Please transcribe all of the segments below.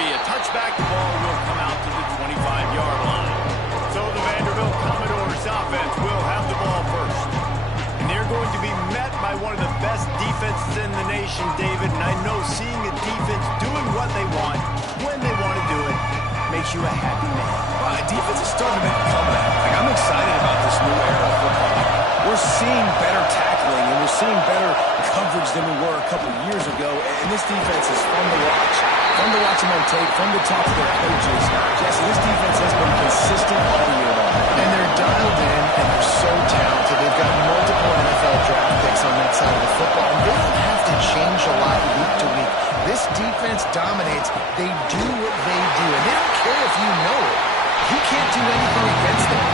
be a touchback. The ball will come out to the 25-yard line. So the Vanderbilt Commodores offense will have the ball first. And they're going to be met by one of the best defenses in the nation, David. And I know seeing a defense doing what they want, when they want to do it, makes you a happy man. Well, defense is starting to make a comeback. Like, I'm excited about this new era of football. We're seeing better tackling, and we're seeing better coverage than we were a couple years ago. And this defense is fun to watch. Fun to watch them on tape, fun to talk to their coaches. Jesse, this defense has been consistent all year long. And they're dialed in, and they're so talented. They've got multiple NFL draft picks on that side of the football, and they don't have to change a lot week to week. This defense dominates. They do what they do, and they don't care if you know it. You can't do anything against them.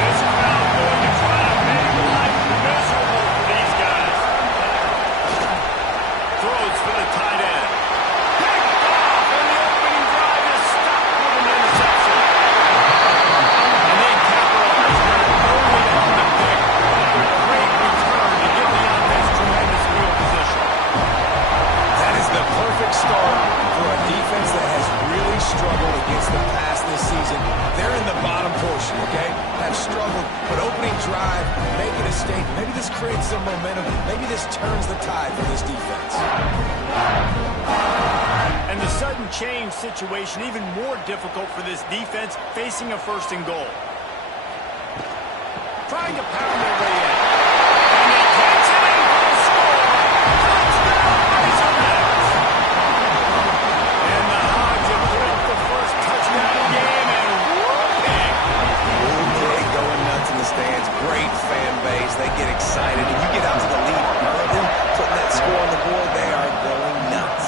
This crowd going to try to make life miserable for these guys. Throws for the tight end. Picked off, and the opening drive is stopped with an interception. And they capitalize their early on the pick. Great return to give the offense tremendous field position. That is the perfect start for a defense that has really struggled against the pass this season. They're in the bottom portion, okay? Have struggled, but opening drive, making a statement. Maybe this creates some momentum. Maybe this turns the tide for this defense. And the sudden change situation even more difficult for this defense facing a first and goal. Trying to pound their way in. And they catch it and will score. Touchdown, Razorbacks. And the Hogs have put up the first touchdown of the game and whooping. Okay, going nuts in the stands. Great fan base. They get excited. And you get out to the lead early, putting that score on the board, they are going nuts.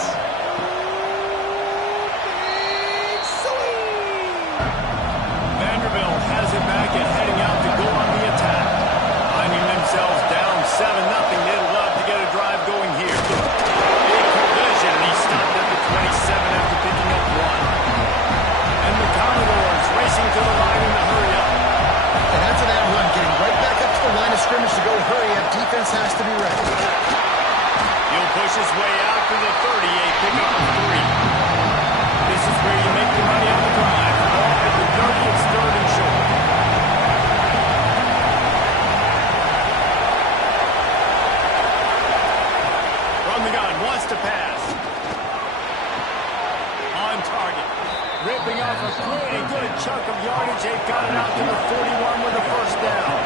Vanderbilt has it back and heading out to go on the attack. Finding themselves down 7-0. They'd love to get a drive going here. Big collision, and he stopped at the 27 after picking up one. And the Commodores racing to the line in the hurry up. And after that run, getting right back up to the line of scrimmage to go hurry up, defense has to be ready. He'll push his way out to the 38, pickup of 3. This is where you make your money on the drive. Ball at the 30, it's third and short. From the gun, wants to pass. On target. Ripping off a pretty good chunk of yardage. They've got it out to the 41 with a first down.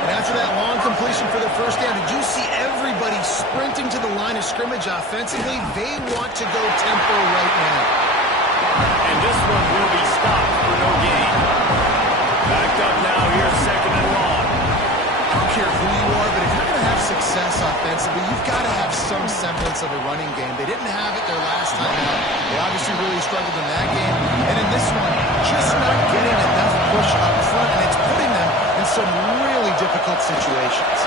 And after that long completion for the first down, did you see everybody sprinting to the line of scrimmage offensively? They want to go tempo right now. And this one will be stopped for no gain. Backed up now, here's second and long. I don't care who you are, but if you're going to have success offensively, you've got to have some semblance of a running game. They didn't have it their last time out. They obviously really struggled in that game. And in this one, just not getting enough push up front, and it's putting them in some really difficult situations.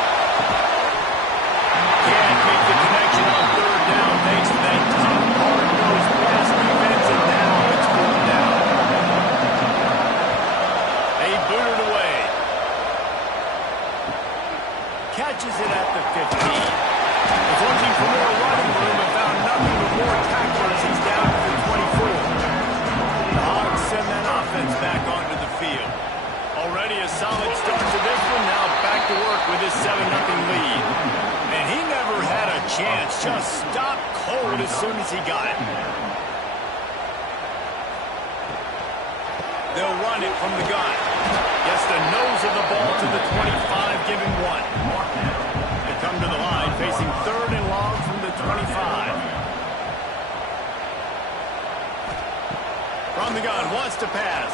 Can't make the connection on third down thanks to that top hard-nosed pass defense, and now it's fourth down. They boot it away. Catches it at the 15. Was looking for more running room and found nothing but more tacklers. He's down to the 24. The Hogs send that offense back onto the field. Already a solid start to this one. Now back to work with his 7-0 lead. And he never had a chance. Just stopped cold as soon as he got it. They'll run it from the gun. Gets the nose of the ball to the 25, giving 1. They come to the line, facing third and long from the 25. From the gun, wants to pass.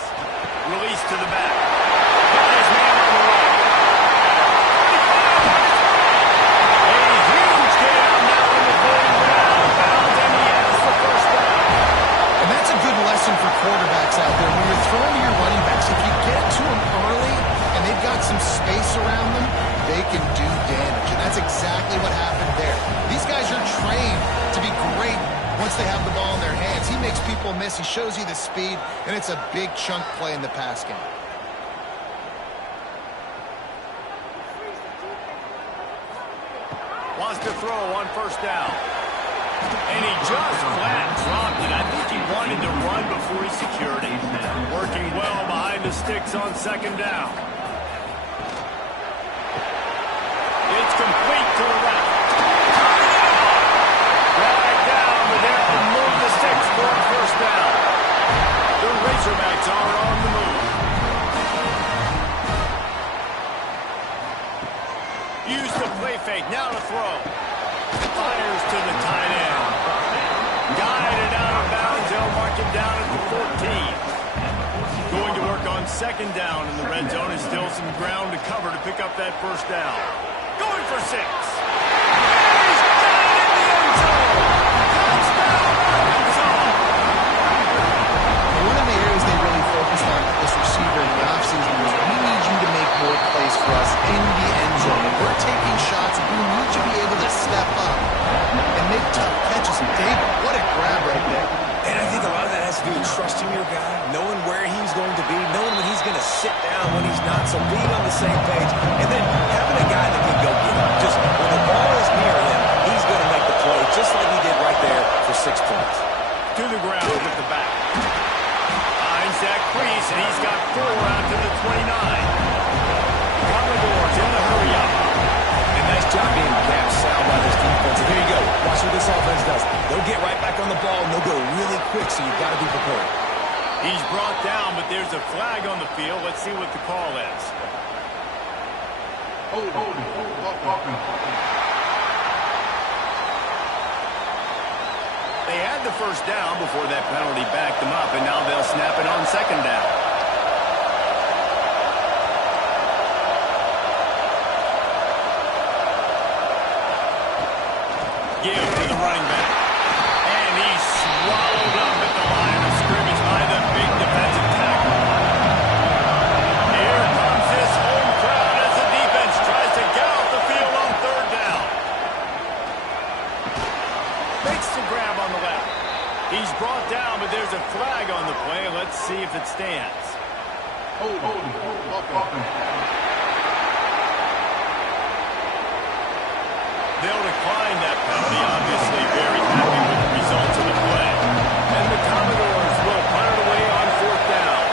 Release to the back. Got his man on the right. A huge get out now in the 40 out of bounds, and he has the first down. And that's a good lesson for quarterbacks out there. When you're throwing to your running backs, if you get to them early and they've got some space around them, they can do damage. And that's exactly what happened there. These guys are trained to be great once they have the ball in their hands. He makes people miss. He shows you the speed, and it's a big chunk play in the pass game. Wants to throw on first down. And he just flat dropped it. I think he wanted to run before he secured it. Working well behind the sticks on second down. It's complete to the left. Right down, but they'll move the sticks for a first down. The Razorbacks are on the move. Use the play fake, now to throw. Fires to the tight end. Guided out of bounds, they'll mark him down at the 14. Going to work on second down in the red zone. Is still some ground to cover to pick up that first down. Going for 6. He's got it in the end zone. Touchdown, Arkansas. One of the areas they really focused on with this receiver in the offseason was, we need you to make more plays for us in the end zone. And we're taking shots, and we need you to be able to step up and make tough catches. And David, what a grab right there. And I think a lot of that has to do with trusting your guy, knowing where he's going to be, knowing when he's going to sit down, when he's not, so being on the same page, and then having a guy that can go get him. Just when the ball is near him, he's going to make the play, just like he did right there for 6 points. To the ground with the back. Finds that crease, and he's got 4 out to the 29. Commodores in the hurry-up. And nice job being gapped sound by this defense. And here you go. Watch what this offense does. They'll get right back on the ball, and they'll go really quick, so you've got to be prepared. He's brought down, but there's a flag on the field. Let's see what the call is. They had the first down before that penalty backed them up, and now they'll snap it on second down. Give to the running back. And he's swallowed up at the line of scrimmage by the big defensive tackle. Here comes this home crowd as the defense tries to get off the field on third down. Makes the grab on the left. He's brought down, but there's a flag on the play. Let's see if it stands. They'll decline that penalty, obviously very happy with the results of the play. And the Commodores will punt it away on fourth down.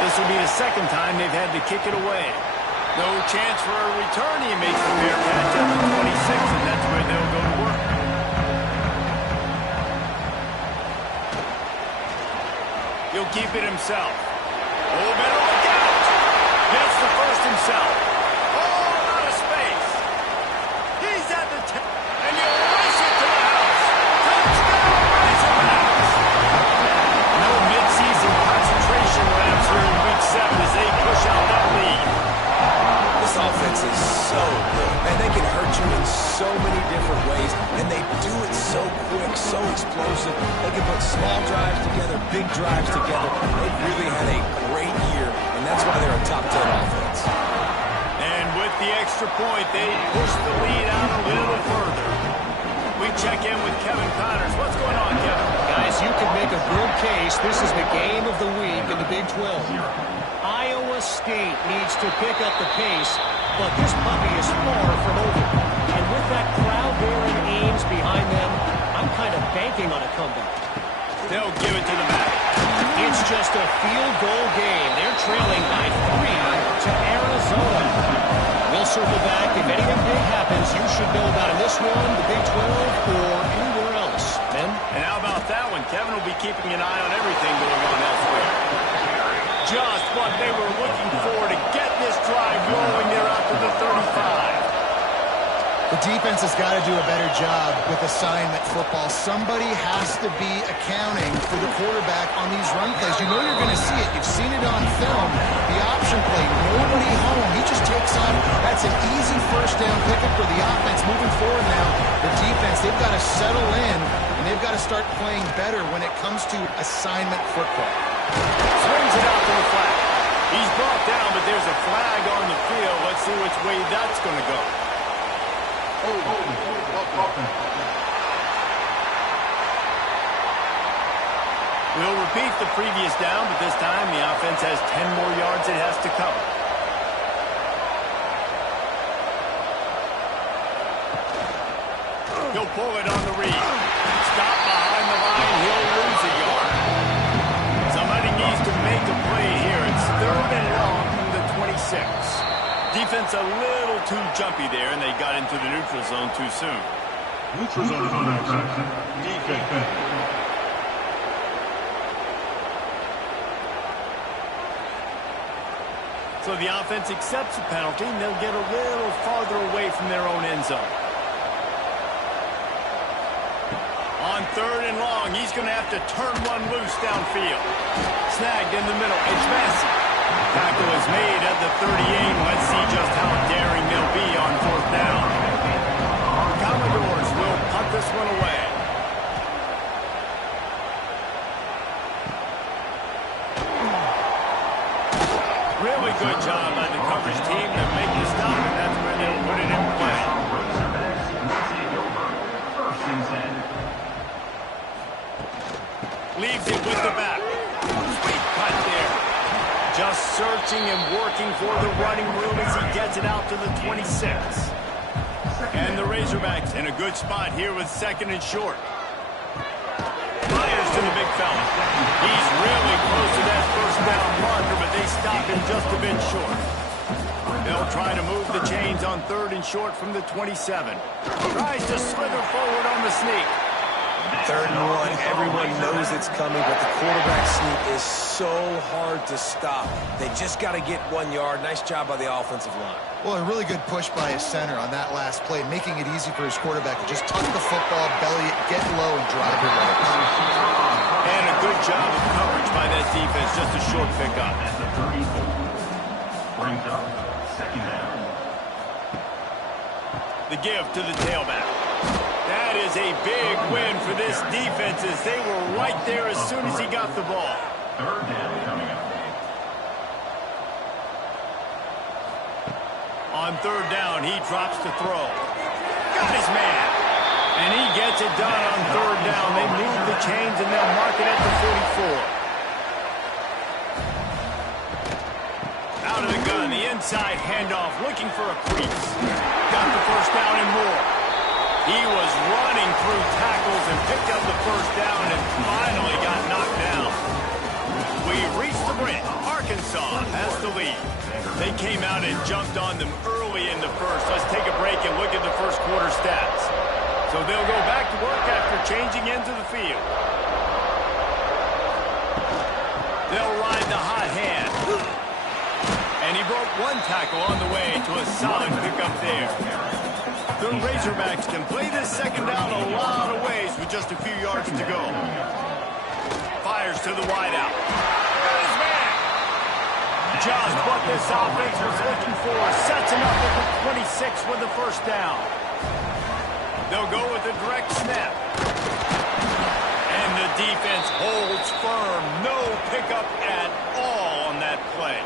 This will be the second time they've had to kick it away. No chance for a return. He makes the fair catch at the 26, and that's where they'll go to work. He'll keep it himself. Oh, better look out. Gets the first himself. Oh, out of space. He's at the 10, and you race it to the house. Touchdown, Razorbacks. No midseason concentration laps here in Week 7 as they push out that lead. This offense is so good. Man, they can hurt you in so many different ways, and they do it so quick, so explosive. They can put small drives together, big drives together. They've really had a great year, and that's why they're a top 10 offense. And with the extra point, they push the lead out a little further. We check in with Kevin Connors. What's going on, Kevin? Guys, you can make a good case. This is the game of the week in the Big 12. Iowa State needs to pick up the pace, but this puppy is far from over. And with that crowd there in Ames behind them, I'm kind of banking on a comeback. They'll give it to the back. It's just a field goal game. They're trailing by 3 to Arizona. We'll circle back. If anything big happens, you should know about in this one, the Big 12, or anywhere else. Men? And how about that one? Kevin will be keeping an eye on everything going on elsewhere. Just what they were looking for to get this drive rolling there out to the 35. The defense has got to do a better job with assignment football. Somebody has to be accounting for the quarterback on these run plays. You know you're going to see it. You've seen it on film. The option play, nobody home. He just takes on. That's an easy first down pickup for the offense. Moving forward now, the defense, they've got to settle in, and they've got to start playing better when it comes to assignment football. Swings it out to the flat. He's brought down, but there's a flag on the field. Let's see which way that's going to go. We'll repeat the previous down, but this time the offense has 10 more yards it has to cover. He'll pull it on the read. Stop behind the line. He'll lose a yard. Somebody needs to make a play here. It's 3rd and long from the 26. Defense a little too jumpy there, and they got into the neutral zone too soon. Neutral zone is under attack. Defense. So the offense accepts the penalty, and they'll get a little farther away from their own end zone. On 3rd and long, he's going to have to turn one loose downfield. Snagged in the middle. It's Massey. Tackle is made at the 38. Let's see just how daring they'll be on 4th down. Commodores will punt this one away. Really good job by the coverage team to make the stop, and that's where they'll put it in play. Leaves it with the back. Sweet punt there. Just searching and working for the running room as he gets it out to the 26. And the Razorbacks in a good spot here with 2nd and short. Fires to the big fella. He's really close to that 1st down marker, but they stop him just a bit short. They'll try to move the chains on 3rd and short from the 27. Tries to slither forward on the sneak. 3rd and 1, everyone knows it's coming, but the quarterback sneak is so hard to stop. They just got to get 1 yard. Nice job by the offensive line. Well, a really good push by his center on that last play, making it easy for his quarterback to just tuck the football, belly it, get low, and drive it right. And a good job of coverage by that defense, just a short pickup. At the 34. Brings up 2nd down. The give to the tailback. That is a big win for this defense as they were right there as soon as he got the ball. 3rd down coming up. On 3rd down, he drops to throw. Got his man. And he gets it done on 3rd down. They move the chains and they'll mark it at the 44. Out of the gun, the inside handoff, looking for a crease. Got the 1st down and more. He was running through tackles and picked up the 1st down and finally got knocked down. We've reached the bridge. Arkansas has the lead. They came out and jumped on them early in the 1st. Let's take a break and look at the 1st quarter stats. So they'll go back to work after changing into the field. They'll ride the hot hand. And he broke 1 tackle on the way to a solid pickup there. The Razorbacks can play this 2nd down a lot of ways with just a few yards to go. Fires to the wideout. Got his man. Just what this offense was looking for. Sets him up at the 26 with the 1st down. They'll go with a direct snap. And the defense holds firm. No pickup at all on that play.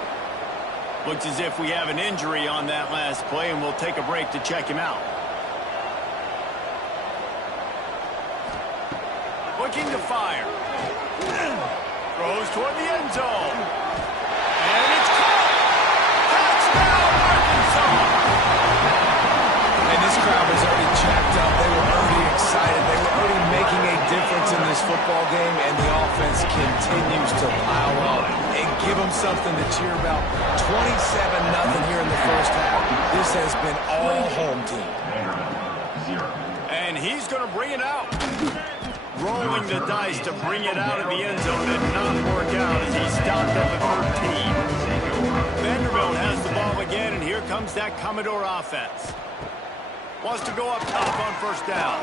Looks as if we have an injury on that last play, and we'll take a break to check him out. Looking to fire. Throws toward the end zone. And it's caught. Touchdown, Arkansas. And this crowd was already jacked up. They were already excited. They were already making a difference in this football game, and the offense continues to pile on and give them something to cheer about. 27-0 here in the 1st half. This has been all home team. And he's going to bring it out. Rolling the dice to bring it out of the end zone did not work out as he stopped at the 13. Vanderbilt has the ball again, and here comes that Commodore offense. Wants to go up top on 1st down.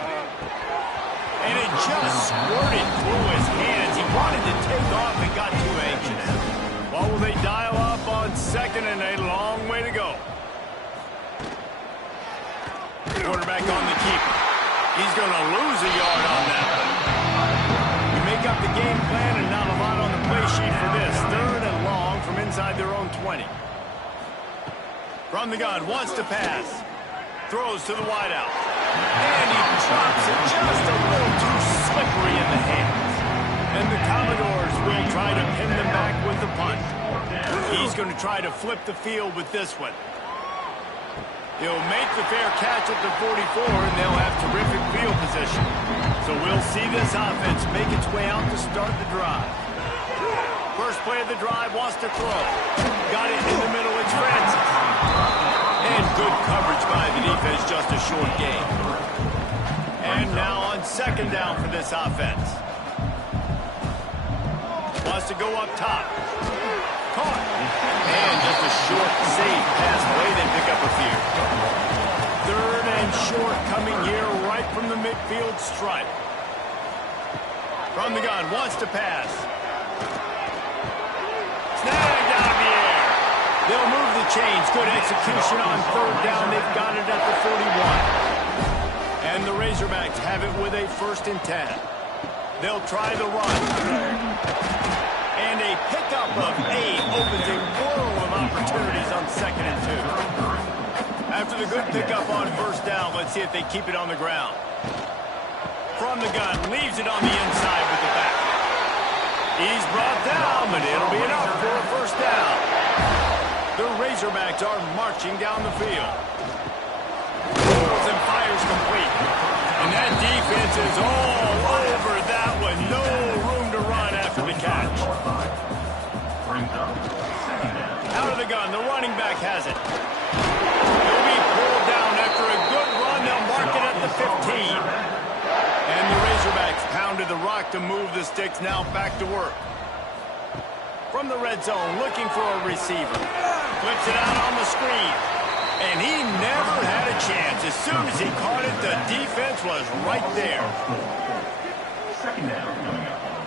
And it just squirted through his hands. He wanted to take off and got too anxious. Well, will they dial up on 2nd and a long way to go? Quarterback on the keeper. He's going to lose a yard on that one. We make up the game plan and not a lot on the play sheet for this. 3rd and long from inside their own 20. From the gun, wants to pass. Throws to the wideout. And he drops it just a little too slippery in the hands. And the Commodores will try to pin them back with the punt. He's going to try to flip the field with this one. He'll make the fair catch at the 44, and they'll have terrific field position. So we'll see this offense make its way out to start the drive. First play of the drive, wants to throw. Got it in the middle, it's Francis. And good coverage by the defense, just a short gain. And now on second down for this offense. Wants to go up top. Caught. And just a short, safe pass away, then pick up a few. Third and short coming here right from the midfield stripe. From the gun, wants to pass. Snagged out of the air. They'll move the chains. Good execution on third down. They've got it at the 41. And the Razorbacks have it with a 1st and 10. They'll try the run. And a pickup of 8 opens a world of opportunities on 2nd and 2. After the good pickup on first down, let's see if they keep it on the ground. From the gun, leaves it on the inside with the back. He's brought down, but it'll be enough for a 1st down. The Razorbacks are marching down the field. Rolls and fires complete. And that defense is all over that one. No room to run after the catch. Out of the gun, the running back has it. He'll be pulled down after a good run. They'll mark it at the 15. And the Razorbacks pounded the rock to move the sticks. Now back to work. From the red zone, looking for a receiver. Flips it out on the screen. And he never had a chance. As soon as he caught it, the defense was right there.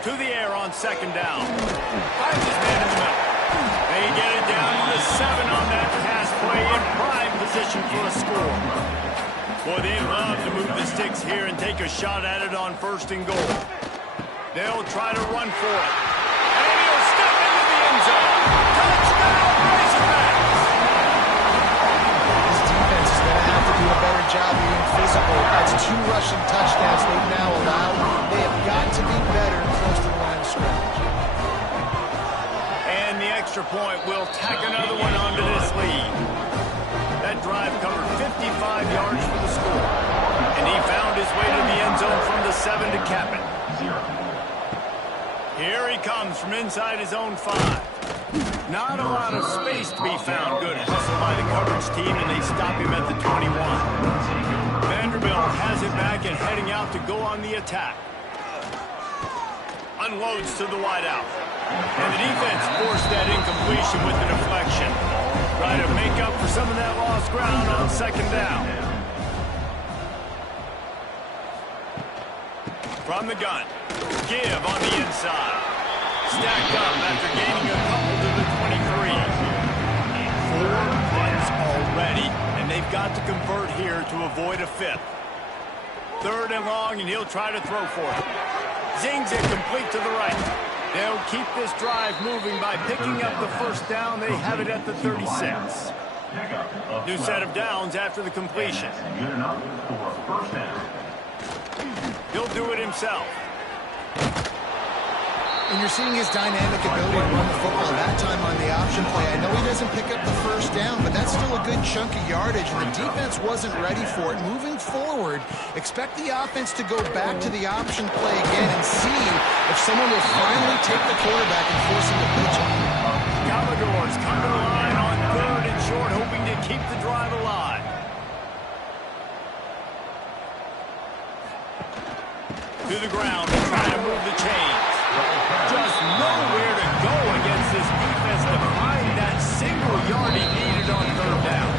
To the air on 2nd down. Finds his man in the middle. They get it down to the 7 on that pass play in prime position for a score. Boy, they love to move the sticks here and take a shot at it on 1st and goal. They'll try to run for it. And he'll step into the end zone. Touchdown, Razorbacks! This defense is going to have to do a better job being physical. That's 2 rushing touchdowns they've now allowed. They have got to be better close to the line of scrimmage. And the extra point will tack another one onto this lead. That drive covered 55 yards for the score. And he found his way to the end zone from the 7 to cap it. Here he comes from inside his own 5. Not a lot of space to be found. Good hustle by the coverage team, and they stop him at the 21. Vanderbilt has it back and heading out to go on the attack. Unloads to the wideout. And the defense forced that incompletion with the deflection. Try to make up for some of that lost ground on 2nd down. From the gun. Give on the inside. Stacked up after gaining a couple to the 23. 4 punts already, and they've got to convert here to avoid a 5th. 3rd and long, and he'll try to throw for it. Zings it complete to the right. They'll keep this drive moving by picking up the 1st down. They have it at the 36. New set of downs after the completion. He'll do it himself. And you're seeing his dynamic ability to run the football that time on the option play. I know he doesn't pick up the 1st down, but that's still a good chunk of yardage, and the defense wasn't ready for it. Moving forward, expect the offense to go back to the option play again and see if someone will finally take the quarterback and force him to pitch it. Commodores come to the line on 3rd and short, hoping to keep the drive alive. To the ground, trying to move the chains. Just nowhere to go against this defense to find that single yard he needed on 3rd down.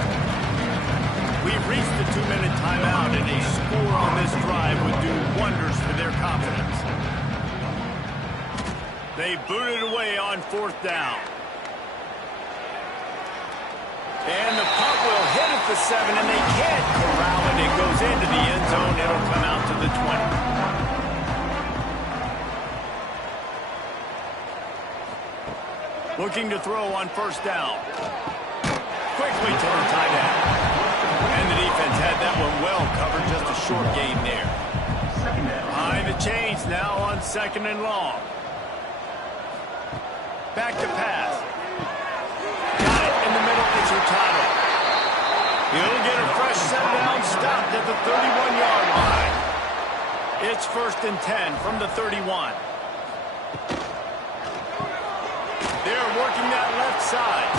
We've reached the 2-minute timeout, and a score on this drive would do wonders for their confidence. They boot it away on 4th down. And the punt will hit at the 7, and they can't corral it. It goes into the end zone. It'll come out to the 20. Looking to throw on 1st down. Quickly to the tight end. And the defense had that one well covered. Just a short gain there. Behind the chains now on 2nd and long. Back to pass. Got it in the middle. It's Hurtado. He'll get a fresh set down, stopped at the 31-yard line. It's 1st and 10 from the 31. They're working that left side.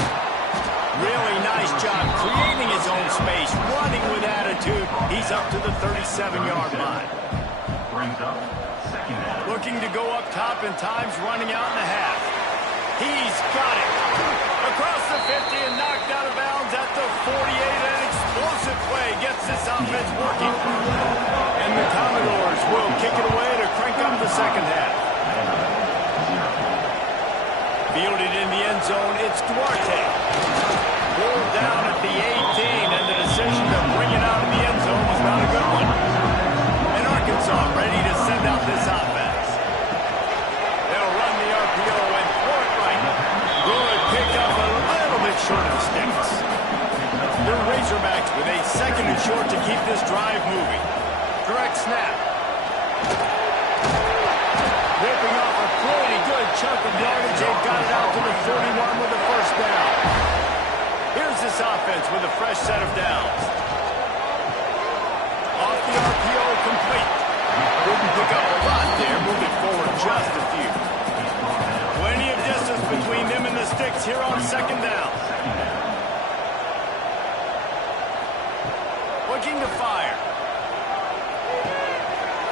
Really nice job creating his own space, running with attitude. He's up to the 37-yard line. Brings up 2nd down. Looking to go up top and times running out in the half. He's got it. Across the 50 and knocked out of bounds at the 48. An explosive play gets this offense working. And the Commodores will kick it away to crank up the second half. Fielded in the end zone, it's Duarte. Pulled down at the 18, and the decision to bring it out of the end zone was not a good one. And Arkansas ready to send out this offense. They'll run the RPO and throw it right. Good pick up a little bit short of the sticks. The Razorbacks with a 2nd and short to keep this drive moving. Direct snap. Ripping off a pretty good chunk of yardage. They've got it out to the 41 with a 1st down. Here's this offense with a fresh set of downs. Off the RPO, complete. Didn't pick up a lot there, moving forward just a few. Plenty of distance between them and the sticks here on 2nd down. Looking to fire.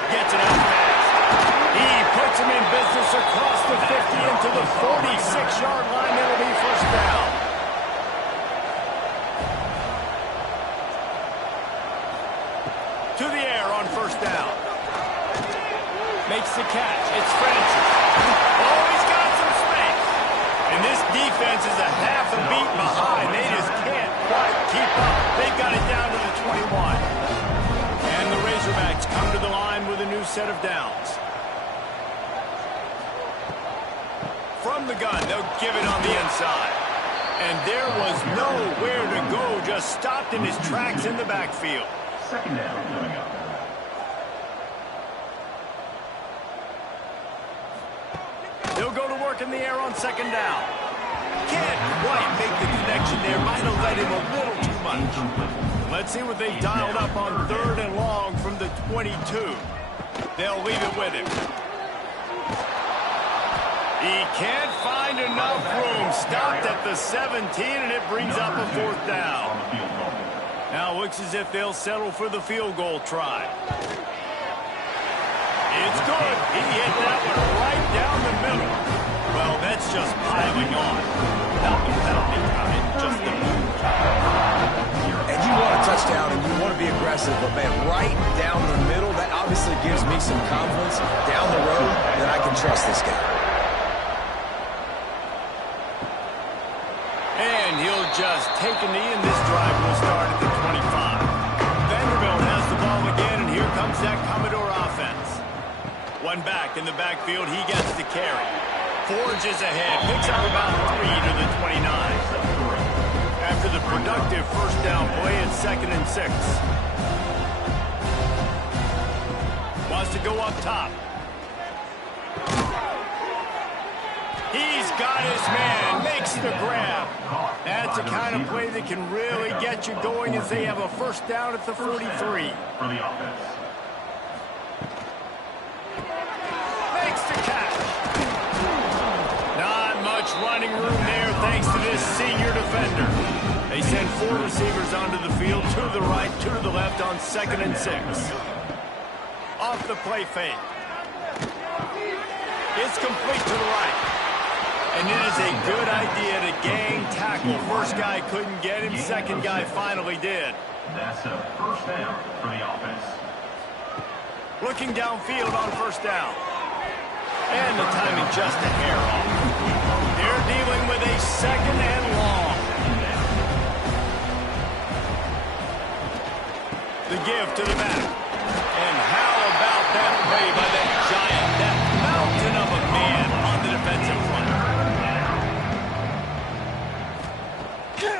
Gets it out fast. He puts him in business across the 50 into the 46-yard line. It'll be 1st down. To the air on 1st down. Makes the catch. It's Francis. Oh, he's got some space. And this defense is a half a beat behind. They just can't quite keep up. They've got it down to the 21. And the Razorbacks come to the line with a new set of downs. From the gun, they'll give it on the inside. And there was nowhere to go, just stopped in his tracks in the backfield. 2nd down coming up. They'll go to work in the air on 2nd down. Can't quite make the connection there. Might have let him a little too much. Let's see what they've dialed up on 3rd and long from the 22. They'll leave it with him. He can't find enough room. Stopped at the 17, and it brings up a 4th down. Now looks as if they'll settle for the field goal try. It's good. He hit that one right down the middle. Well, that's just piling on. Not the penalty time, just the move. And you want a touchdown and you want to be aggressive, but man, right down the middle, that obviously gives me some confidence down the road that I can trust this guy. And he'll just take a knee, and this drive will start at the 25. Vanderbilt has the ball again, and here comes that Commodore offense. One back in the backfield, he gets the carry. Forges ahead, picks up about 3 to the 29. After the productive 1st down play, it's 2nd and 6. Wants to go up top. He's got his man, makes the grab. That's the kind of play that can really get you going as they have a 1st down at the 43. For the offense. Makes the catch. Not much running room there thanks to this senior defender. They send 4 receivers onto the field, 2 to the right, 2 to the left on 2nd and 6. Off the play fake. It's complete to the right. And it is a good idea to gang tackle. First guy couldn't get him, second guy finally did. That's a 1st down for the offense. Looking downfield on 1st down. And the timing just a hair off. They're dealing with a 2nd and long. The give to the back. And how about that play by that giant, that mountain of a man on the defensive front.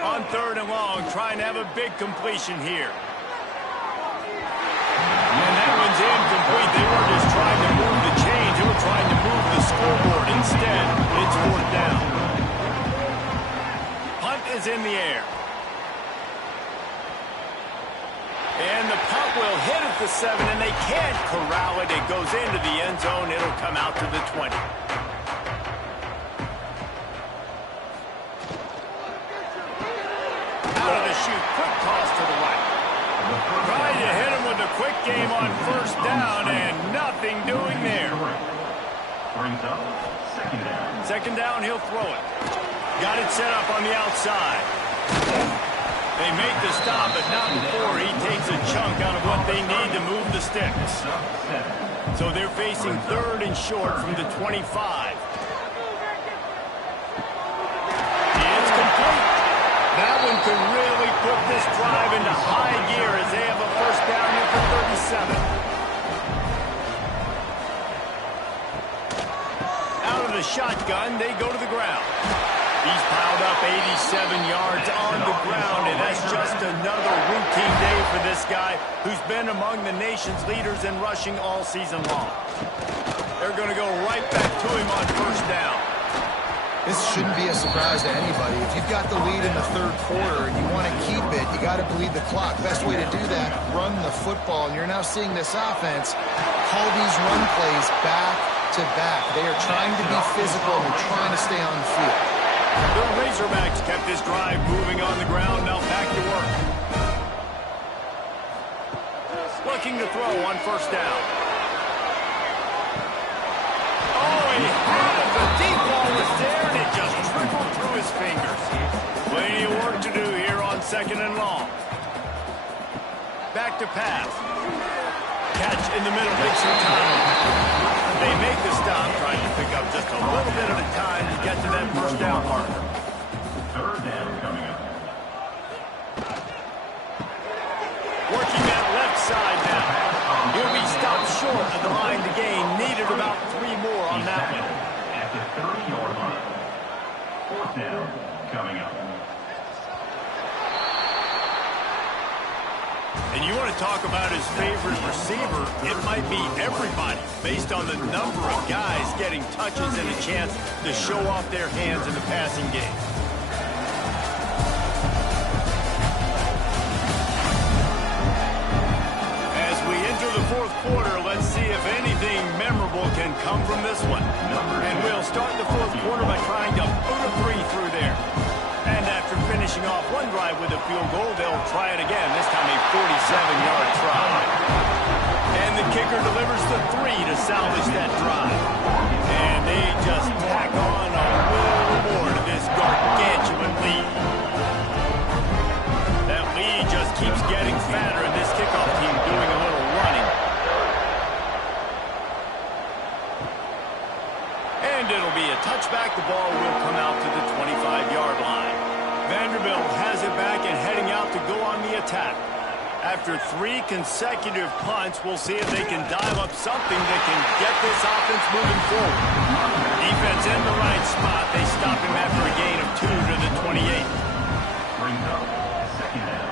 On 3rd and long, trying to have a big completion here. And that one's incomplete. They were just trying to move the chains. They were trying to move the scoreboard. Instead, it's 4th down. Punt is in the air. will hit at the 7, and they can't corral it. It goes into the end zone. It'll come out to the 20. Out of the chute, quick toss to the right. Trying to hit him with a quick game on first down, and nothing doing there. Brings up second down. Second down, he'll throw it. Got it set up on the outside. They make the stop, but not before he takes a chunk out of what they need to move the sticks. So they're facing third and short from the 25. It's complete. That one could really put this drive into high gear as they have a first down at the 37. Out of the shotgun, they go to the ground. He's piled up 87 yards on the ground, and that's just another routine day for this guy who's been among the nation's leaders in rushing all season long. They're going to go right back to him on first down. This shouldn't be a surprise to anybody. If you've got the lead in the third quarter and you want to keep it, you got to bleed the clock. Best way to do that, run the football. And you're now seeing this offense call these run plays back to back. They are trying to be physical and they're trying to stay on the field. The Razorbacks kept this drive moving on the ground. Now back to work. Looking to throw on first down. Oh, he had it. The deep ball was there, and it just trickled through his fingers. Plenty of work to do here on second and long. Back to pass. Catch in the middle, makes some time. They make the stop, trying to pick up just a little bit at a time to get to that first down marker. Third down coming up. Working that left side now. He'll be stopped short of the line to gain. Needed about 3 more on that one. At the 30-yard line. Fourth down coming up. And you want to talk about his favorite receiver, it might be everybody, based on the number of guys getting touches and a chance to show off their hands in the passing game. As we enter the fourth quarter, let's see if anything memorable can come from this one. And we'll start the fourth quarter by trying to put a 3 through there. And after finishing off one drive with a field goal, they'll try it again, this time a 47-yard try. And the kicker delivers the 3 to salvage that drive. And they just tack on a little more to this gargantuan lead. That lead just keeps getting fatter, and this kickoff team doing a little running. And it'll be a touchback. The ball will come out to the 25-yard line. Vanderbilt has it back and heading out to go on the attack. After 3 consecutive punts, we'll see if they can dial up something that can get this offense moving forward. Defense in the right spot. They stop him after a gain of 2 to the 28. Brings up second down.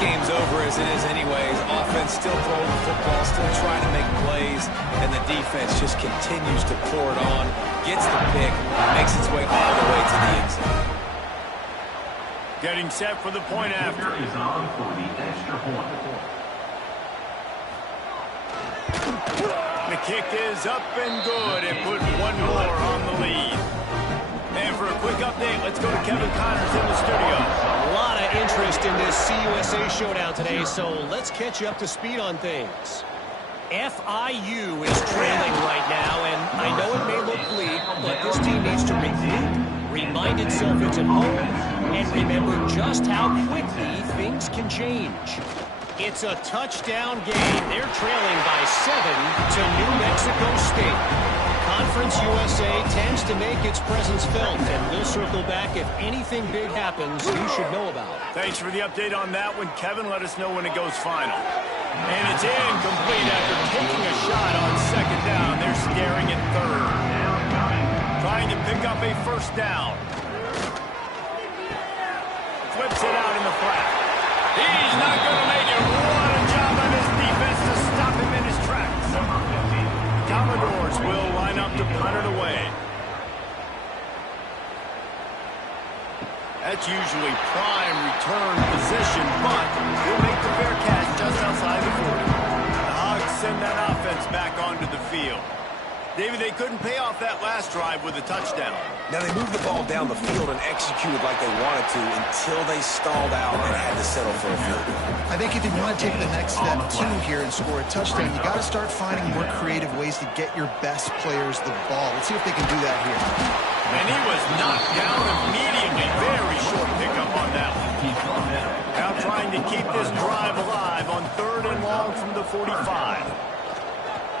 Game's over as it is anyways. Offense still throwing the football, still trying to make plays, and the defense just continues to pour it on, gets the pick, makes its way all the way to the end zone. Getting set for the point after. Kicker is on for the extra point. The kick is up and good and put 1 more on the lead. And for a quick update, let's go to Kevin Connors in the studio. A lot of interest in this CUSA showdown today, so let's catch you up to speed on things. FIU is trailing right now, and I know it may look bleak, but this team needs to regroup, remind itself it's at home, and remember just how quickly things can change. It's a touchdown game. They're trailing by 7 to New Mexico State. Conference USA tends to make its presence felt, and we'll circle back if anything big happens you should know about. Thanks for the update on that one, Kevin. Let us know when it goes final. And it's incomplete after taking a shot on second down. They're scaring at third. Trying to pick up a first down. Flips it out in the flat. He's not going to make it. What a job on his defense to stop him in his tracks. Commodores will line up to punt it away. That's usually prime return position, but he'll make the fair catch just outside the 40. The Hogs send that offense back onto the field. David, they couldn't pay off that last drive with a touchdown. Now, they moved the ball down the field and executed like they wanted to until they stalled out and had to settle for a field goal. I think if you want to take the next step, too, here and score a touchdown, you got to start finding more creative ways to get your best players the ball. Let's see if they can do that here. And he was knocked down immediately. Very short pickup on that one. Now trying to keep this drive alive on 3rd and long from the 45.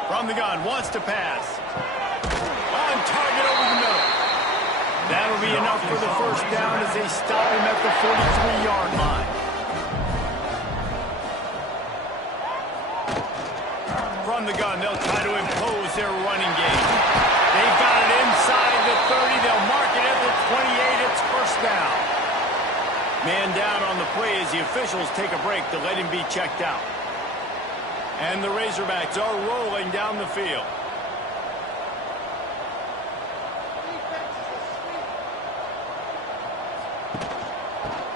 From the gun, wants to pass. On target over the middle. That'll be enough for the first down as they stop him at the 43-yard line. From the gun, they'll try to impose their running game. They've got it inside the 30. They'll mark it at the 28. It's first down. Man down on the play as the officials take a break to let him be checked out. And the Razorbacks are rolling down the field.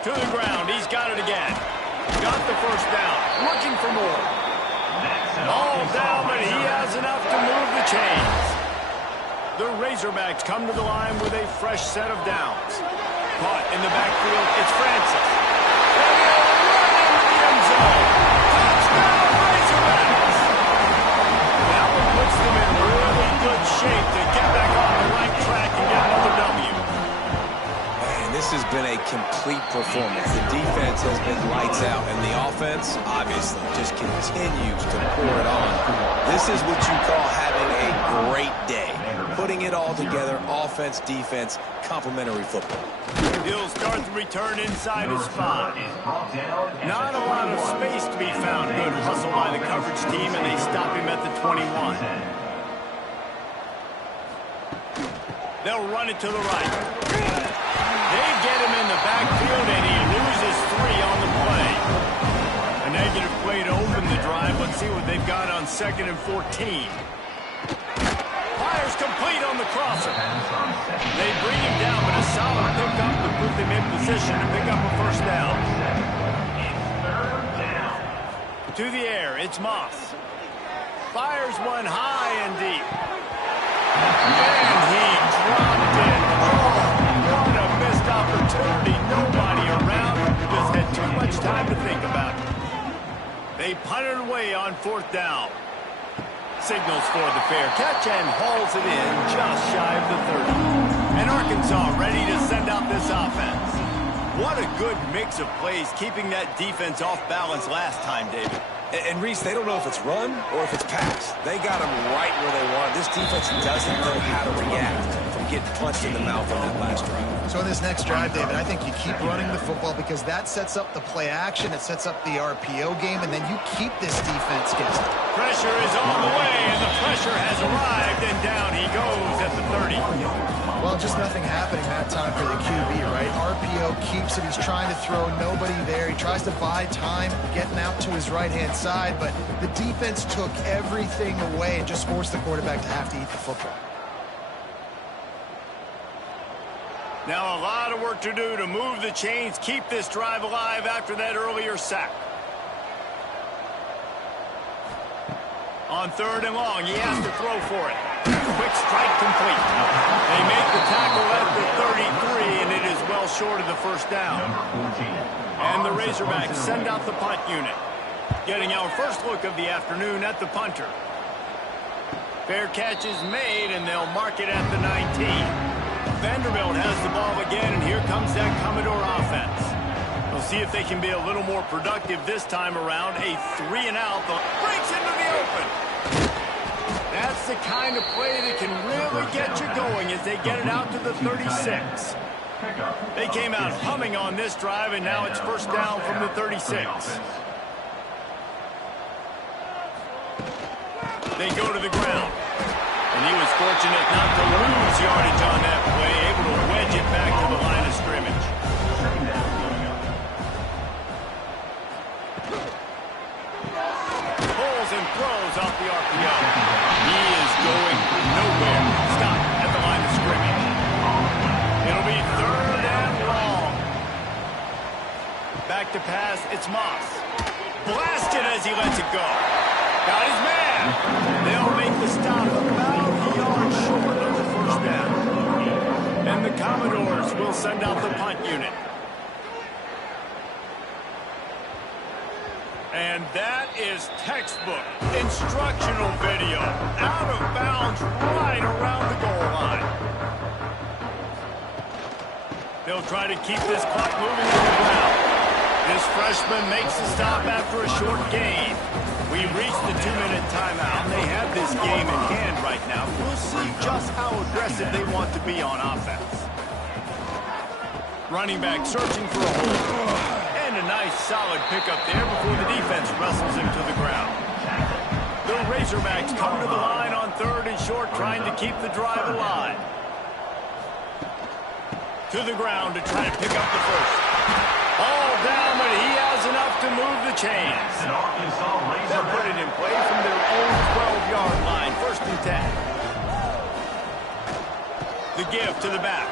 To the ground. He's got it again. Got the first down. Looking for more. All down, but he has enough to move the chains. The Razorbacks come to the line with a fresh set of downs. Caught in the backfield. It's Francis. And he'll run into the end zone. Touchdown, Razorbacks! That one puts them in really good shape to get back on the right track and get another W. This has been a complete performance. The defense has been lights out, and the offense, obviously, just continues to pour it on. This is what you call having a great day. Putting it all together, offense, defense, complementary football. He'll start the return inside his 5. Not a lot of space to be found. Good hustle by the coverage team, and they stop him at the 21. They'll run it to the right. They get him in the backfield, and he loses 3 on the play. A negative play to open the drive. Let's see what they've got on 2nd and 14. Fires complete on the crosser. They bring him down, but a solid pickup to put them in position to pick up a first down. To the air, it's Moss. Fires one high and deep. And he dropped it. Oh, what a missed opportunity. Nobody around. Just had too much time to think about it. They punted away on 4th down. Signals for the fair catch and hauls it in just shy of the 30. And Arkansas ready to send out this offense. What a good mix of plays, keeping that defense off balance last time, David. And Reese, they don't know if it's run or if it's pass. They got them right where they want. This defense doesn't know how to react from getting punched in the mouth on that last drive. So in this next drive, David, I think you keep running the football because that sets up the play action, it sets up the RPO game, and then you keep this defense guessing. Pressure is on the way, and the pressure has arrived, and down he goes at the 30. Well, just nothing happening that time for the QB, right? RPO keeps it. He's trying to throw, nobody there. He tries to buy time, getting out to his right-hand side, but the defense took everything away and just forced the quarterback to have to eat the football. Now a lot of work to do to move the chains, keep this drive alive after that earlier sack. On 3rd and long, he has to throw for it. Quick strike complete. They make the tackle at the 33, and it is well short of the first down. And the Razorbacks send out the punt unit. Getting our first look of the afternoon at the punter. Fair catch is made, and they'll mark it at the 19. Vanderbilt has the ball again, and here comes that Commodore offense. We'll see if they can be a little more productive this time around. A 3-and-out breaks into the open. That's the kind of play that can really get you going as they get it out to the 36. They came out humming on this drive, and now it's first down from the 36. They go to the ground. And he was fortunate not to lose yardage on that play, able to wedge it back to the line of scrimmage. Pulls and throws off the RPO. He is going nowhere. Stop at the line of scrimmage. It'll be 3rd and long. Back to pass, it's Moss. Blasted as he lets it go. Got his man. They'll make the stop about a yard short of the first down. And the Commodores will send out the punt unit. And that is textbook instructional video. Out of bounds right around the goal line. They'll try to keep this clock moving to the ground. This freshman makes the stop after a short gain. We reached the 2-minute timeout. They have this game in hand right now. We'll see just how aggressive they want to be on offense. Running back searching for a hole. And a nice solid pickup there before the defense wrestles him to the ground. The Razorbacks come to the line on 3rd and short, trying to keep the drive alive. To the ground to try to pick up the first. All down, but he has enough to move the chains. They'll put it in play from their own 12-yard line, 1st and 10. The give to the back.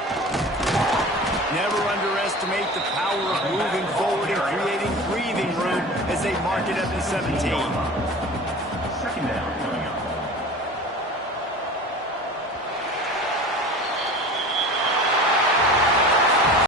Never underestimate the power of moving forward and creating breathing room as they mark it at the 17. 2nd down.